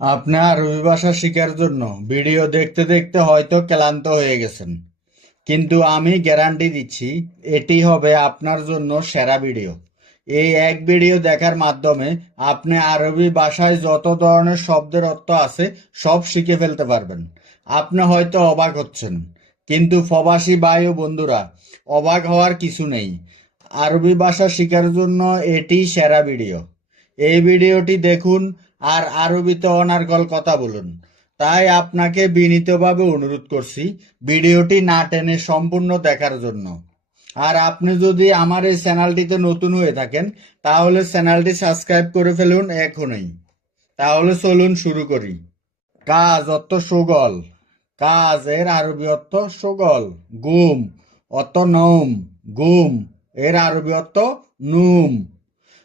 আপনি আরবি ভাষা শেখার জন্য ভিডিও দেখতে দেখতে হয়তো ক্লান্ত হয়ে গেছেন, কিন্তু আমি গ্যারান্টি দিচ্ছি এটি হবে আপনার জন্য সেরা ভিডিও। এই এক ভিডিও দেখার মাধ্যমে আপনি আরবি ভাষায় যত ধরনের শব্দের অর্থ আছে সব শিখে ফেলতে পারবেন। আপনি হয়তো অবাক হচ্ছেন, কিন্তু প্রবাসী ভাই ও বন্ধুরা, অবাক হওয়ার কিছু নেই। আরবি ভাষা শেখার জন্য এটি সেরা ভিডিও। এই ভিডিওটি দেখুন আর আরবিতে অনার্গল কথা বলুন। তাই আপনাকে বিনীতভাবে অনুরোধ করছি ভিডিওটি না টেনে সম্পূর্ণ দেখার জন্য। আর আপনি যদি আমার এই চ্যানেলটিতে নতুন হয়ে থাকেন তাহলে চ্যানেলটি সাবস্ক্রাইব করে ফেলুন এখনই। তাহলে চলুন শুরু করি। কাজ অর্থ সুগল। কাজ এর আরবি অর্থ সুগল। গুম অর্থ নৌম। গুম এর আরবি অর্থ নুম।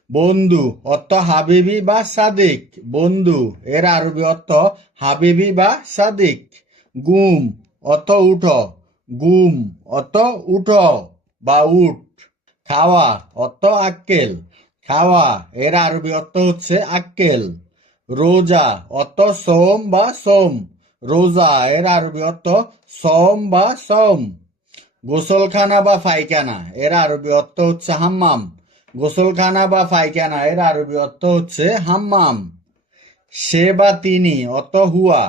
বন্ধু অর্থ হাবিবি বা সাদিক। বন্ধু এর আরবি অর্থ হাবিবি বা সাদিক। গুম অর্থ উঠো। গুম অর্থ উঠো বা উঠ। খাওয়া অর্থ আক্কেল। খাওয়া এর আরবি অর্থ হচ্ছে আক্কেল। রোজা অর্থ সোম বা সোম। রোজা এর আরবি অর্থ সোম বা সোম। গোসলখানা বা পায়খানা এর আরবি অর্থ হচ্ছে হাম্মাম। গোসলখানা বা পায়খানা এর আরবি অর্থ হচ্ছে হাম্মাম। সে বা তিনি অর্থ হুয়া।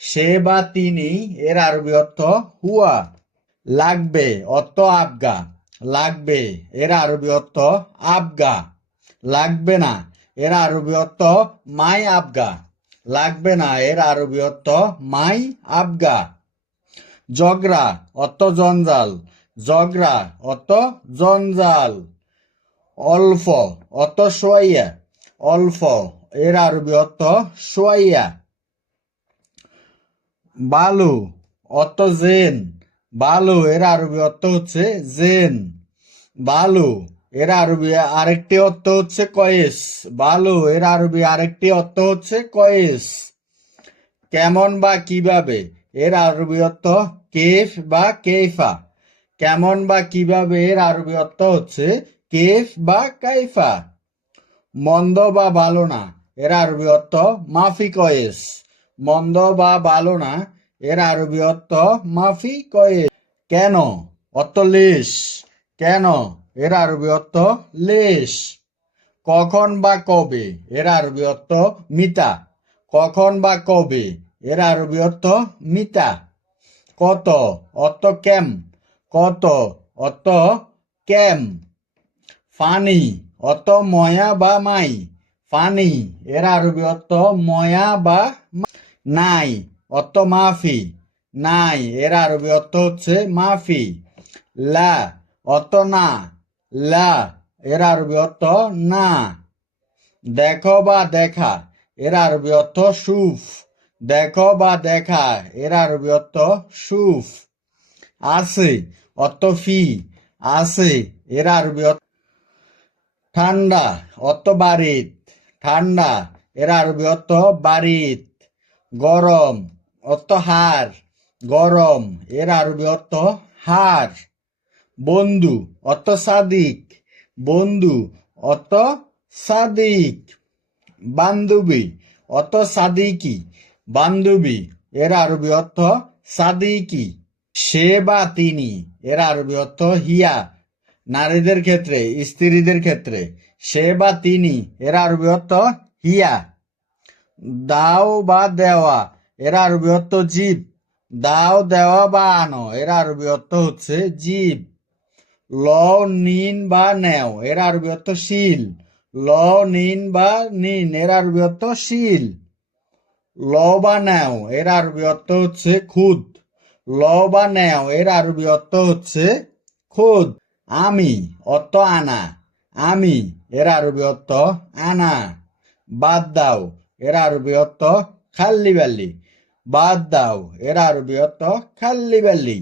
সে বা তিনি এর আরবি অর্থ হুয়া। লাগবে অর্থ আবগা। লাগবে এর আরবি অর্থ আবগা। লাগবে না এর আরবি অর্থ মাই আবগা। লাগবে না এর আরবি অর্থ মাই আবগা। ঝগড়া অর্থ জঞ্জাল। ঝগড়া অর্থ জঞ্জাল। অল্প অর্থ সোয়াইয়া। অল্প এর আরবি অর্থ সোয়াইয়া। বালু অর্থ জেন। বালু এর আরবি অর্থ হচ্ছে জেন। বালু এর আরবি আরেকটি অর্থ হচ্ছে কয়েস। বালু এর আরবি আরেকটি অর্থ হচ্ছে কয়েস। কেমন বা কিভাবে এর আরবি অর্থ কেফ বা কেফা। কেমন বা কিভাবে এর আরবি অর্থ হচ্ছে কেফ বা কাইফা। মন্দ বা ভালো না এর আরবি অর্থ মাফি কয়েস। মন্দ বা ভালো না এর আরবি অর্থ মাফি কয়েস। কেন অর্থ লেশ। কেন এর আরবি অর্থ লেশ। কখন বা কবে এর আরবি অর্থ মিতা। কখন বা কবে এর আরবি অর্থ মিতা। কত অর্থ ক্যাম। কত অর্থ ক্যাম। ফানি অর্থ ময়া বা মাই। ফানি এর আরবি অর্থ ময়া বা নাই অর্থ মাফি। নাই এর আরবি অর্থ হচ্ছে মাফি। লা অর্থ না। লা এর আরবি অর্থ না। দেখো বা দেখা এর আরবি অর্থ সুফ। দেখো বা দেখা এর আরবি অর্থ সুফ। আছে অর্থ ফি। আছে এর আরবি অর্থ ঠান্ডা অর্থ বাড়িত। ঠান্ডা এর আরবি অর্থ বাড়িত। গরম অর্থ হার। গরম এর আরবি অর্থ হার। বন্ধু অর্থ সাদিক। বন্ধু অর্থ সাদিক। বান্ধবী অর্থ সাদিকি। বান্ধবী এর আরবি অর্থ সাদিকি। সে বা তিনি এর আরবি অর্থ হিয়া। নারীদের ক্ষেত্রে, স্ত্রীদের ক্ষেত্রে সে বা তিনি এর আরবি অর্থ হিয়া। দাও বা দেওয়া এর আরবি অর্থ জীব। দাও দেওয়া বা আনো এর আরবি অর্থ হচ্ছে জীব। লও নিন বা নেও এর আরবি অর্থ শিল। লও নিন বা নিন এর আরবি অর্থ শিল। ল বা নেও এর আরবি অর্থ হচ্ছে খুদ। ল বা নেও এর আরবি অর্থ হচ্ছে খুদ। আমি অর্থ আনা। আমি এর আরবি অর্থ আনা। বাদ দাও এর আরবি অর্থ খাল্লি বাল্লি। বাদ দাও এর আরবি অর্থ খাল্লি বাল্লি।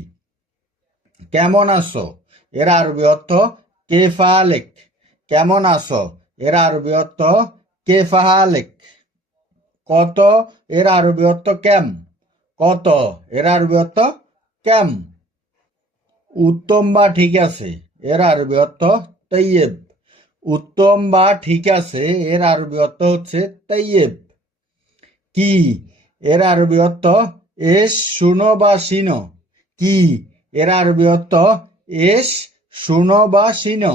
কেমন আছো এর আরবি অর্থ কেফালেক। কেমন আছো এর আরবি অর্থ কেফালেক। কত এর আরবি অর্থ ক্যাম। কত এর আরবি অর্থ ক্যাম। উত্তম বা ঠিক আছে এর আরবি অর্থ তৈয়েব। উত্তম বা ঠিক আছে এর আরবি অর্থ হচ্ছে তৈয়েব। কি এর আরবি অর্থ এস শুনো বা শিনো কি এর আরবি অর্থ এস শুনো বা শিনো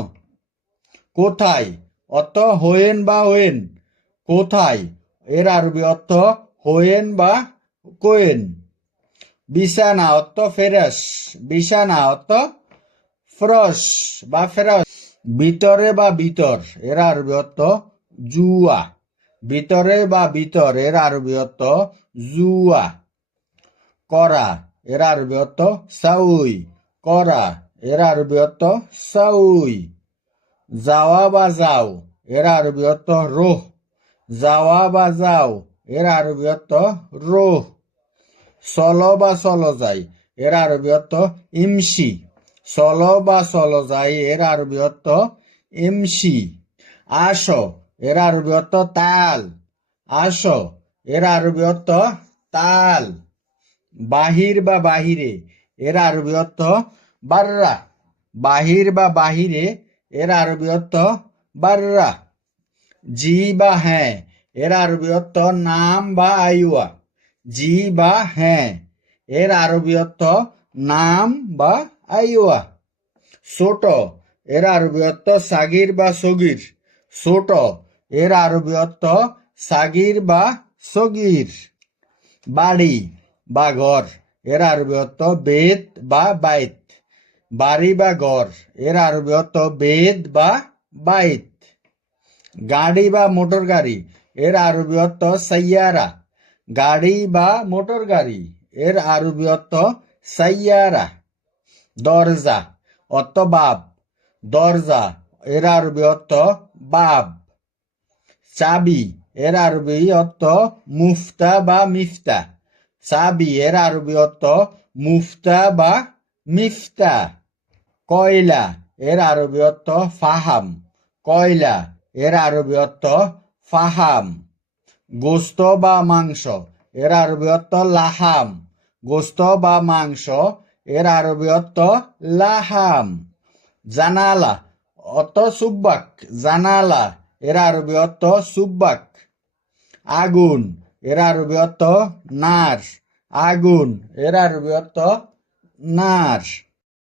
কোথায় অর্থ হোয়েন বা ওয়েন কোথায় এর আরবি অর্থ হোয়েন বা কোয়েন বিছানা অর্থ ফেরাস বিছানা অর্থ ফ্রস বা ফেরাস ভিতরে বা ভিতর এর আরবি অর্থ জুয়া ভিতরে বা ভিতর এর আরবি অর্থ জুয়া করা এর আরবি অর্থ সাউই করা এর আরবি অর্থ সাউই যাওয়া বা যাও এর আরবি অর্থ রোহ যাওয়া বা যাও এর আরবি অর্থ রোহ চলো বা চলো যাই এর আরবি অর্থ ইমসি চলো বা চলো যাই এর আরবি অর্থ ইমসি আসো এর আরবি অর্থ তাল আসো এর আরবি অর্থ তাল বাহির বা বাহিরে এর আরবি অর্থ বাররা বাহির বা বাহিরে এর আরবি অর্থ বাররা জি বা হ্যাঁ এর আরবি অর্থ নাম বা আইওয়া জি বা হ্যাঁ এর আরবি অর্থ নাম বা আইওয়া ছোট এর আরবি অর্থ সাগির বা সগির ছোট এর আরবি অর্থ সাগির বা সগির বাড়ি বা ঘর এর আরবি অর্থ বেত বা বাইত বাড়ি বা ঘর এর আরবি অর্থ বেদ বা বাইত গাড়ি বা মোটর গাড়ি এর আরবি অর্থ সাইয়ারা গাড়ি বা মোটর গাড়ি এর আরবি অর্থ সাইয়ারা দরজা অর্থ বাব দরজা এর আরবি অর্থ বাব চাবি এর আরবি অর্থ মুফতা বা মিফতা চাবি এর আরবি অর্থ মুফতা বা মিফতা কয়লা এর আরবি অর্থ ফাহাম কয়লা এর আরবি অর্থ ফাহাম গোস্ত বা মাংস এর আরবি অর্থ লাহাম গোস্ত বা মাংস এর আরবি অর্থ লাহাম জানালা অর্থ সুব্বাক জানালা এর আরবি অর্থ সুব্বাক আগুন এর আরবি অর্থ নার আগুন এর আরবি অর্থ নার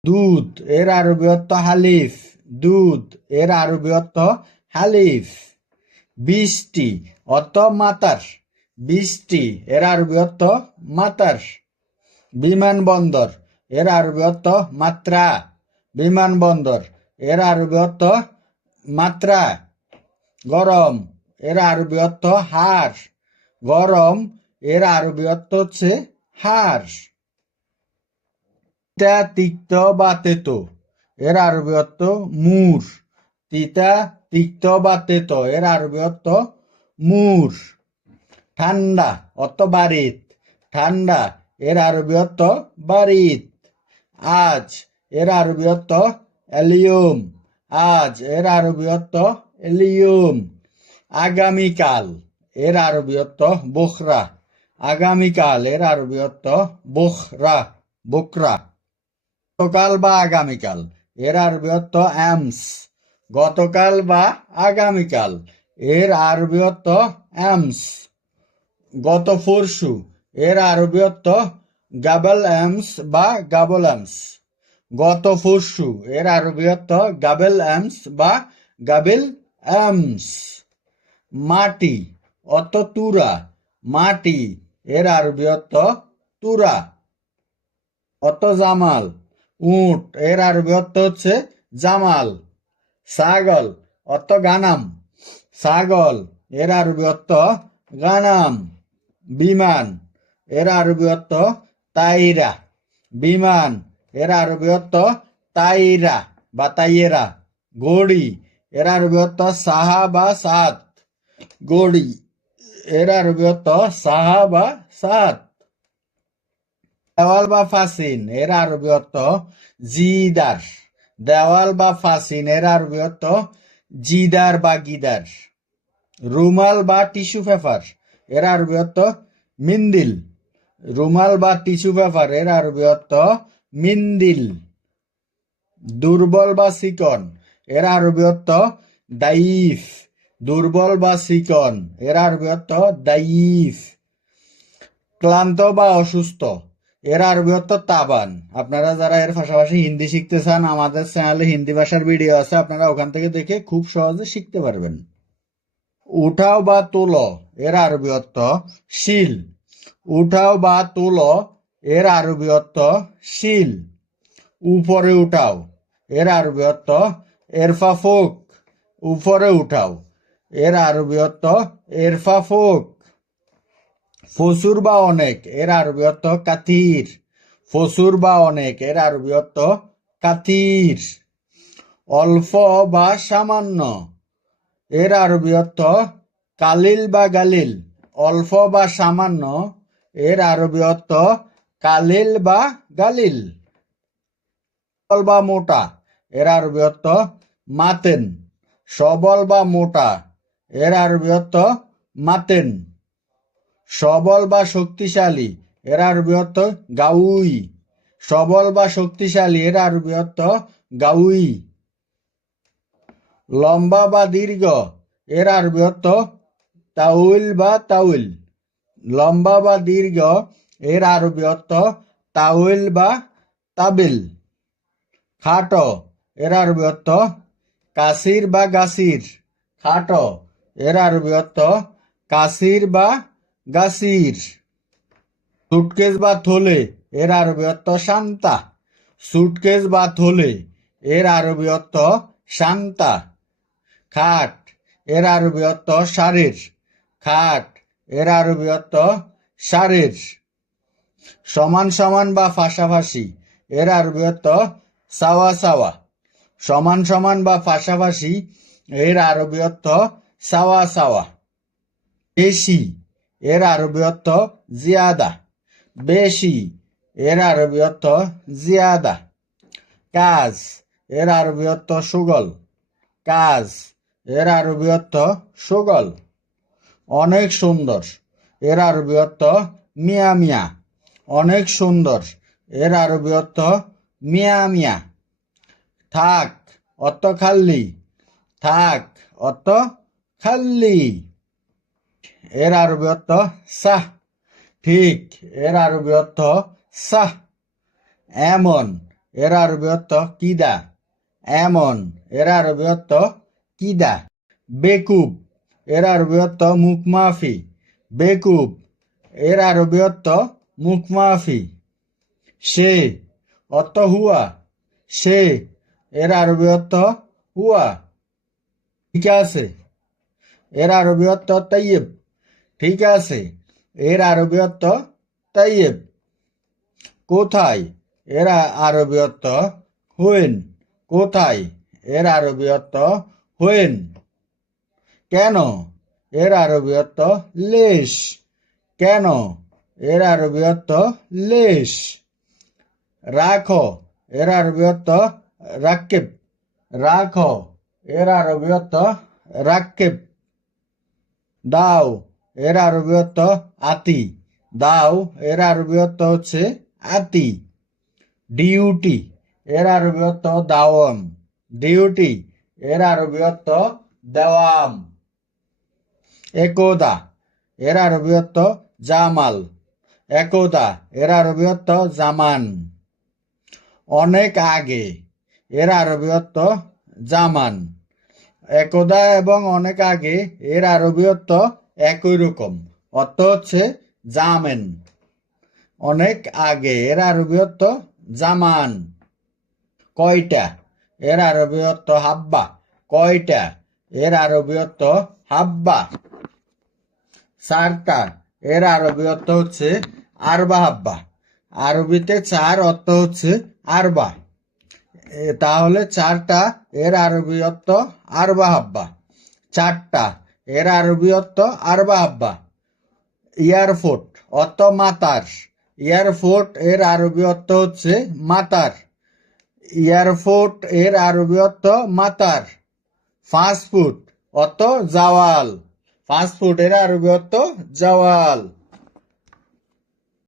দুধ এর আরবি অর্থ হালিফ দুধ এর আরবি অর্থ হালিফ বৃষ্টি অর্থ মাতার বৃষ্টি এর আরবি অর্থ মাতার বিমানবন্দর এর আরবি অর্থ মাত্রা বিমানবন্দর এর আরবি অর্থ মাত্রা গরম এর আরবি অর্থ হার গরম এর আরবি অর্থ হচ্ছে হার তিতা তিক্ত বা তেতো এর আরবি অর্থ মুর তিতা তিক্ত বা তেতো এর আরবি অর্থ মুর ঠান্ডা অর্থ বারিত ঠান্ডা এর আরবি অর্থ বারিত আজ এর আরবি অর্থ এলিয়ম আজ এর আরবি অর্থ এলিয়ম আগামীকাল এর আরবি অর্থ বোখরা আগামীকাল এর আরবি অর্থ বোখরা বোকরা গতকাল বা আগামীকাল এর আরবি অর্থ অ্যামস গতকাল বা আগামীকাল এর আরবি অর্থ অ্যামস গত পরশু এর আরবি অর্থ গাবল অ্যামস বা গাবল অ্যামস গত পরশু এর আরবি অর্থ গাবেল অ্যামস বা গাবেল অ্যামস মাটি অর্থ তুরা মাটি এর আরবি অর্থ তুরা অর্থ জামাল উট এর আরবি অর্থ হচ্ছে জামাল ছাগল অর্থ গানাম ছাগল এর আরবি অর্থ গানাম বিমান এর আরবি অর্থ তাইরা বিমান এর আরবি অর্থ তাইরা বা তাইয়েরা গড়ি এর আরবি অর্থ সাহা বা সাত গড়ি এর আরবি অর্থ সাহা বা সাত দেওয়াল বা ফাসিন এর আরবি অর্থ জিদার দেওয়াল বা ফাসিন এর আরবি অর্থ জিদার বা গিদার রুমাল বা টিস্যু পেপার এর আরবি অর্থ মিন্দিল রুমাল বা টিস্যু পেপার এর আরবি অর্থ মিন্দিল দুর্বল বা চিকন এর আরবি অর্থ দাইফ দুর্বল বা চিকন এর আরবি অর্থ দাইফ ক্লান্ত বা অসুস্থ এর আরবি অর্থ তাবান। আপনারা যারা এর পাশাপাশি হিন্দি শিখতে চান, আমাদের চ্যানেলে হিন্দি ভাষার ভিডিও আছে, আপনারা ওখান থেকে দেখে খুব সহজে শিখতে পারবেন। উঠাও বা তোলো এর আরবি অর্থ শিল। উঠাও বা তোলো এর আরবি অর্থ শিল। উপরে উঠাও এর আরবি অর্থ এরফা ফোক। উপরে উঠাও এর আরবি অর্থ এরফা ফোক। ফসুর বা অনেক এর আরবি অর্থ কাতির। ফসুর বা অনেক এর আরবি অর্থ কাতির। অল্প বা সামান্য এর আরবি অর্থ কালিল বা গালিল। অল্প বা সামান্য এর আরবি অর্থ কালিল বা গালিল। সবল বা মোটা এর আরবি অর্থ মাতেন। সবল বা মোটা এর আরবি অর্থ মাতেন। সবল বা শক্তিশালী এর আরবি অর্থ গাউই। সবল বা শক্তিশালী এর আরবি অর্থ গাউই। লম্বা বা দীর্ঘ এর আরবি অর্থ তাউল বা তাউল। লম্বা বা দীর্ঘ এর আরবি অর্থ তাউল বা তাবিল। খাটো এর আরবি অর্থ কাসির বা গাসির। খাটো এর আরবি অর্থ কাসির বা গাসির। সুটকেস বা থলে এর আরবি অর্থ শান্তা। সুটকেস বা থলে এর আরবি অর্থ শান্তা। খাট এর আরবি অর্থ শারীর। খাট এর আরবি অর্থ শারীর। সমান সমান বা পাশাপাশি এর আরবি অর্থ সাওয়া সাওয়া। সমান সমান বা পাশাপাশি এর আরবি অর্থ সাওয়া সাওয়া। বেশি এর আরবি অর্থ জিয়াদা। বেশি এর আরবি অর্থ জিয়াদা। কাজ এর আরবি অর্থ সুগল। কাজ এর আরবি অর্থ সুগল। অনেক সুন্দর এর আরবি অর্থ মিয়া মিয়া। অনেক সুন্দর এর আরবি অর্থ মিয়া মিয়া। থাক অর্থ খাল্লি। থাক অর্থ খাল্লি। এর আরবি অর্থ সাহ। ঠিক এর আরবি অর্থ সাহ। এমন এর আরবি অর্থ কিদা। এমন এর আরবি অর্থ কিদা। বেকুব এর আরবি অর্থ মুখ মাফি। বেকুব এর আরবি অর্থ মুখ মাফি। সে অর্থ হুয়া। সে এর আরবি অর্থ হুয়া। ঠিক আছে এর আরবি অর্থ তাইয়েব। ঠিক আছে এর আরবি অর্থ তাইয়েব। কোথায় এর আরবি অর্থ হুয়েন। কোথায় এর আরবি অর্থ হুয়েন। কেন এর আরবি অর্থ লেশ। কেন এর আরবি অর্থ লেশ। রাখো এর আরবি অর্থ রাক্কেব। রাখো এর আরবি অর্থ রাক্কেব। দাও এর আরবি অর্থ আতি। দাও এর আরবি অর্থ হচ্ছে আতি। ডিউটি এর আরবি অর্থ দাওয়াম। ডিউটি এর আরবি অর্থ দেওয়াম। একদা এর আরবি অর্থ জামাল। একদা এর আরবি অর্থ জামান। অনেক আগে এর আরবি অর্থ জামান। একদা এবং অনেক আগে এর আরবি অর্থ একই রকম, অর্থ হচ্ছে জামেন। অনেক আগে এর আরবি অর্থ জামান। কয়টা এর আরবি অর্থ হাব্বা। কয়টা এর আরবি অর্থ হাব্বা। চারটা এর আরবি অর্থ হচ্ছে আরবা হাব্বা। আরবিতে চার অর্থ হচ্ছে আরবা। তাহলে চারটা এর আরবি অর্থ আরবা হাব্বা। চারটা এর আরবি অর্থ আরবা হাব্বা। এয়ারফোর্ট অর্থ মাতার। এয়ারফোর্ট এর আরবি অর্থ হচ্ছে মাতার। এয়ারফোর্ট এর আরবি অর্থ মাতার। ফাস্টফুড অর্থ জাওয়াল। ফাস্টফুড এর আরবি অর্থ জাওয়াল।